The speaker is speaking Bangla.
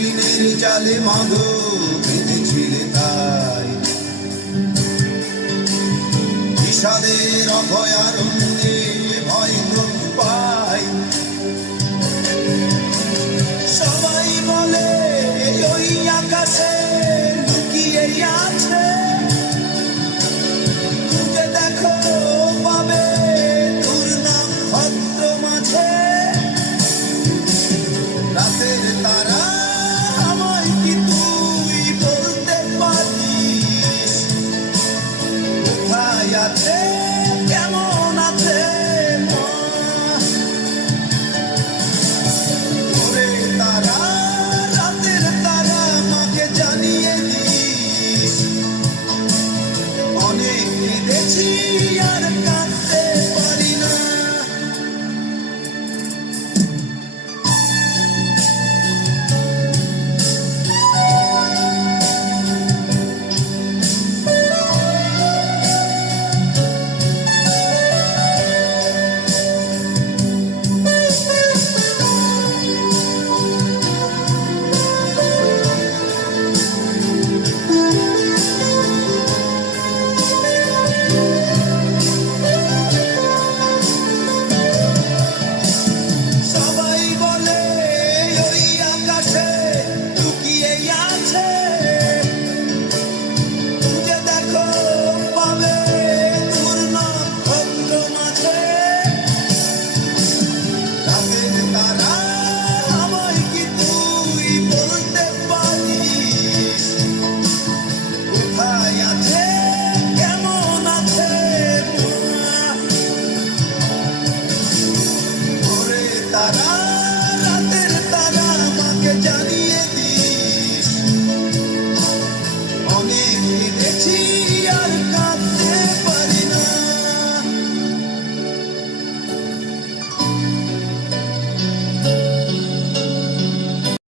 ঋণের জালে মাগো বেঁধেছিলে তাই বিষাদের অভয়ারণ্যে ভয় পাই সবাই বলে ওই আকাশে লুকিয়ে আছে খুঁজে দেখো পাবে তোর নাম ভদ্র মাঝে রাতের তারা আমায় কি তুই বলতে পারিস কোথায় আছে কেমন আছে মা ওরে তারা রাতের তারা মাকে জানিয়ে দিস অনেক কেঁদেছি আর কাঁদতে পারি না সবাই বলে ওই আকাশে লুকিয়ে আছে খুঁজে দেখো পাবে তোর নক্ষত্র মাঝে রাতের তারা আমায় কি তুই বল